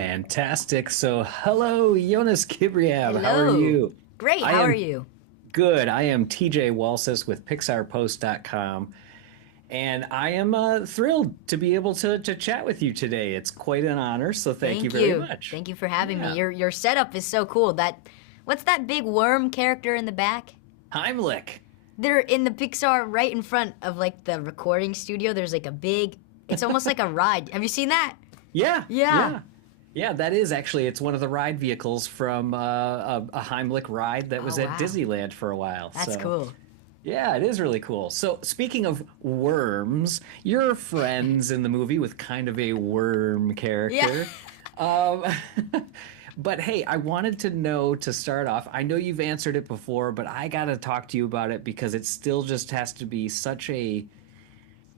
Fantastic. So, hello, Yonas Kibreab. How are Hello. you? Great. I How are am you? good. I am TJ Walsis with PixarPost.com, and I am thrilled to be able to chat with you today. It's quite an honor, so thank you Thank very you. much. Thank you for having me. Yeah. Your setup is so cool. What's that big worm character in the back? Heimlich. They're in the Pixar right in front of like the recording studio. There's like a big it's almost like a ride. Have you seen that? Yeah, Yeah. yeah. Yeah, that is actually, it's one of the ride vehicles from a Heimlich ride that Oh was at wow. Disneyland for a while. That's So, cool. yeah, it is really cool. So, speaking of worms, you're friends in the movie with kind of a worm Yeah. character. Um, but hey, I wanted to know to start off. I know you've answered it before, but I got to talk to you about it because it still just has to be such a,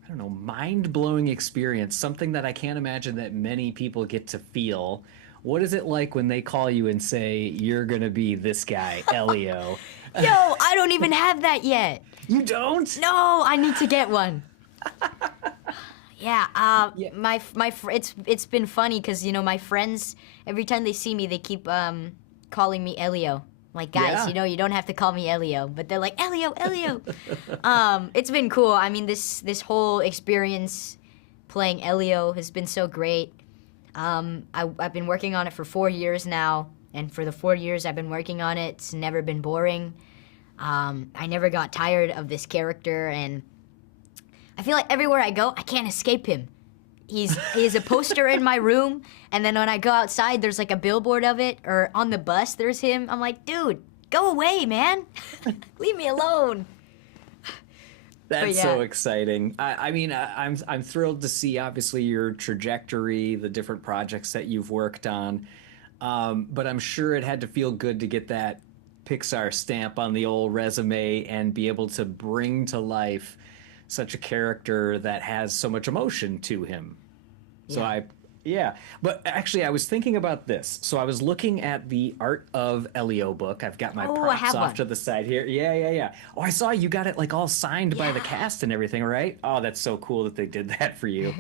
I don't know, mind-blowing experience, something that I can't imagine that many people get to feel. What is it like when they call you and say, you're going to be this guy, Elio? Yo, I don't even have that yet. You don't? No, I need to get one. Yeah, Yeah. it's been funny because my friends every time they see me they keep calling me Elio. Like guys, Yeah. you don't have to call me Elio, but they're like Elio, Elio. It's been cool. I mean, this whole experience playing Elio has been so great. I've been working on it for 4 years now, and for the 4 years I've been working on it, it's never been boring. I never got tired of this character, and I feel like everywhere I go, I can't escape him. He's a poster in my room, and then when I go outside, there's like a billboard of it, or on the bus, there's him. I'm like, dude, go away, man. Leave me alone. But That's yeah, so exciting. I mean, I'm thrilled to see obviously your trajectory, the different projects that you've worked on. But I'm sure it had to feel good to get that Pixar stamp on the old resume and be able to bring to life such a character that has so much emotion to him. So yeah. yeah. But actually, I was thinking about this. So I was looking at the Art of Elio book. I've got my Oh, I props have off one. to the side here. Yeah, yeah, yeah. Oh, I saw you got it like all signed by the Yeah. cast and everything, right? Oh, that's so cool that they did that for you.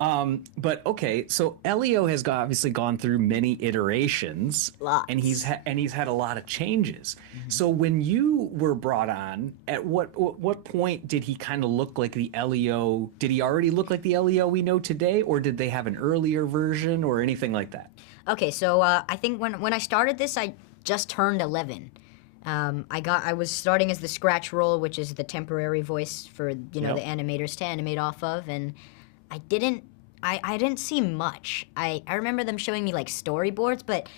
But okay, so Elio has obviously gone through many iterations, and Lots. he's had a lot of changes. Hmm. So when you were brought on, at what point did he kind of look like the Elio? Did he already look like the Elio we know today, or did they have an earlier version or anything like that? Okay, so I think when I started this, I just turned 11. I was starting as the scratch roll, which is the temporary voice for the Yep. animators to animate off of, and I didn't I didn't see much. I remember them showing me like storyboards, but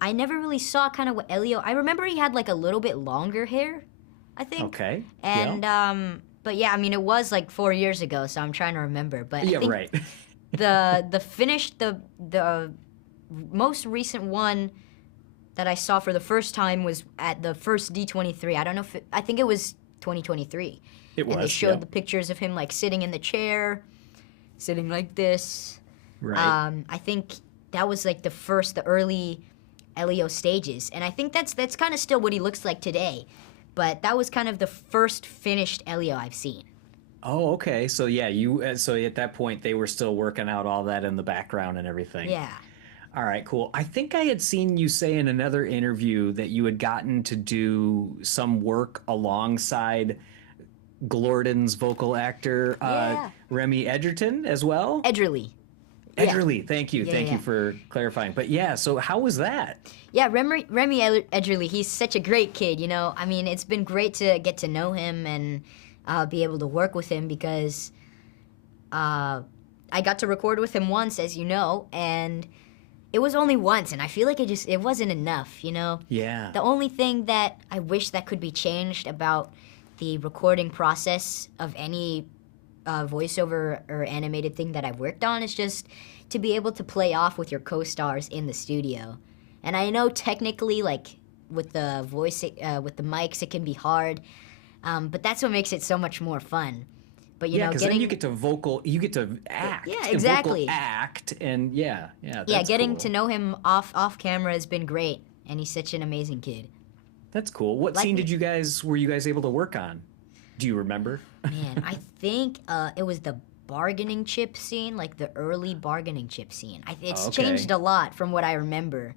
I never really saw kind of what Elio. I remember he had like a little bit longer hair, I think, Okay. Yeah. and but yeah, I mean it was like 4 years ago, so I'm trying to remember. But I Yeah. think Right. the most recent one that I saw for the first time was at the first D23. I don't know if I think it was 2023, It and they was. showed Yep. the pictures of him like sitting in the chair, sitting like this. Right. I think that was like the early Elio stages, and I think that's kind of still what he looks like today. But that was kind of the first finished Elio I've seen. Oh, okay. So yeah, so at that point they were still working out all that in the background and everything. Yeah. All right, cool. I think I had seen you say in another interview that you had gotten to do some work alongside Glorden's vocal actor, Yeah. Remy Edgerton, as well. Edgerly. Yeah. Edgerly, thank you. Yeah, Thank you yeah. for clarifying. But yeah, so how was that? Yeah, Edgerly, he's such a great kid. I mean, it's been great to get to know him and be able to work with him because I got to record with him once, as you know, and it was only once, and I feel like it wasn't enough. Yeah. The only thing that I wish that could be changed about the recording process of any voiceover or animated thing that I've worked on is just to be able to play off with your co-stars in the studio. And I know technically, like with the with the mics, it can be hard, but that's what makes it so much more fun. But Yeah, because then getting you get to act, yeah, and vocal exactly. act, and yeah, yeah, Yeah, that's getting to cool. know him off camera has been great, and he's such an amazing kid. That's cool. What Like scene did you guys were you guys able to work on? Do you remember? Man, I think it was bargaining chip scene, like the early bargaining chip scene. It's Okay. changed a lot from what I remember.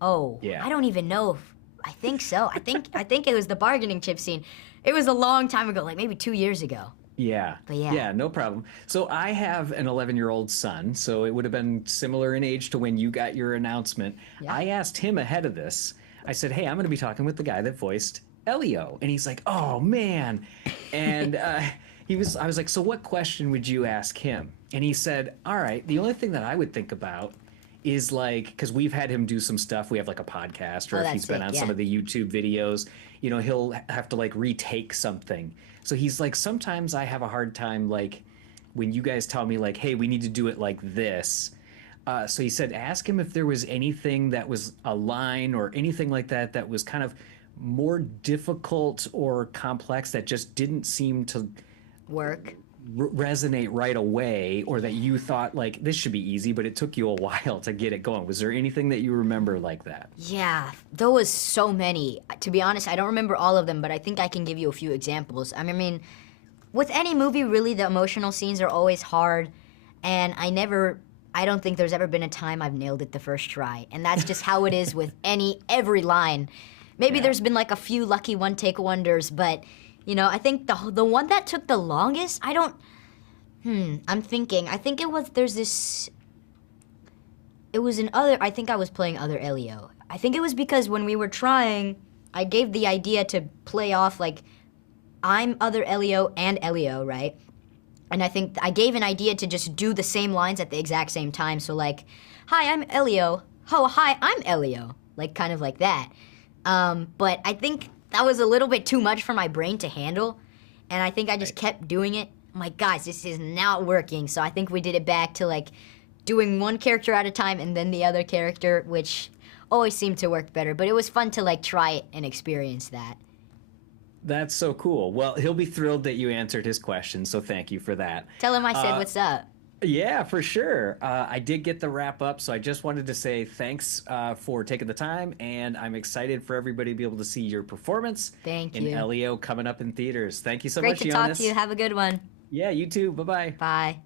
Oh, Yeah. I don't even know. I think so. I think it was the bargaining chip scene. It was a long time ago, like maybe 2 years ago. Yeah. But yeah, Yeah, no problem. So I have an 11-year-old son, so it would have been similar in age to when you got your announcement. yeah. I asked him ahead of this. I said, "Hey, I'm going to be talking with the guy that voiced Elio." And he's like, "Oh, man." And I was like, "So what question would you ask him?" And he said, "All right, the only thing that I would think about is like, because we've had him do some stuff. We have like a podcast, or Oh, if that's he's been sick. on some Yeah. of the YouTube videos, he'll have to like retake something. So he's like, sometimes I have a hard time, like, when you guys tell me, like, hey, we need to do it like this. So he said, ask him if there was anything that was a line or anything like that that was kind of more difficult or complex that just didn't seem to Work. resonate right away, or that you thought like this should be easy but it took you a while to get it going. Was there anything that you remember like that? Yeah, there was so many. To be honest, I don't remember all of them, but I think I can give you a few examples. I mean, with any movie, really, the emotional scenes are always hard, and I don't think there's ever been a time I've nailed it the first try, and that's just how it is with every line. Maybe Yeah. there's been like a few lucky one take wonders, but I think the one that took the longest, I don't. I'm thinking. I think it was there's this. It was an other. I think I was playing other Elio. I think it was because when we were trying, I gave the idea to play off like I'm other Elio and Elio, right? And I think I gave an idea to just do the same lines at the exact same time. So like, hi, I'm Elio. Oh, hi, I'm Elio. Like kind of like that. But I think that was a little bit too much for my brain to handle, and I think I just Right. kept doing it. I'm like, guys, this is not working. So I think we did it back to like doing one character at a time and then the other character, which always seemed to work better. But it was fun to like try it and experience that. That's so cool. Well, he'll be thrilled that you answered his question, so thank you for that. Tell him I said uh, what's up. Yeah, for sure. I did get the wrap up, so I just wanted to say thanks for taking the time, and I'm excited for everybody to be able to see your performance Thank in you. Elio coming up in theaters. Thank you so Great much, to talk to you. Jonas. Have a good one. Yeah, you too. Bye bye. Bye.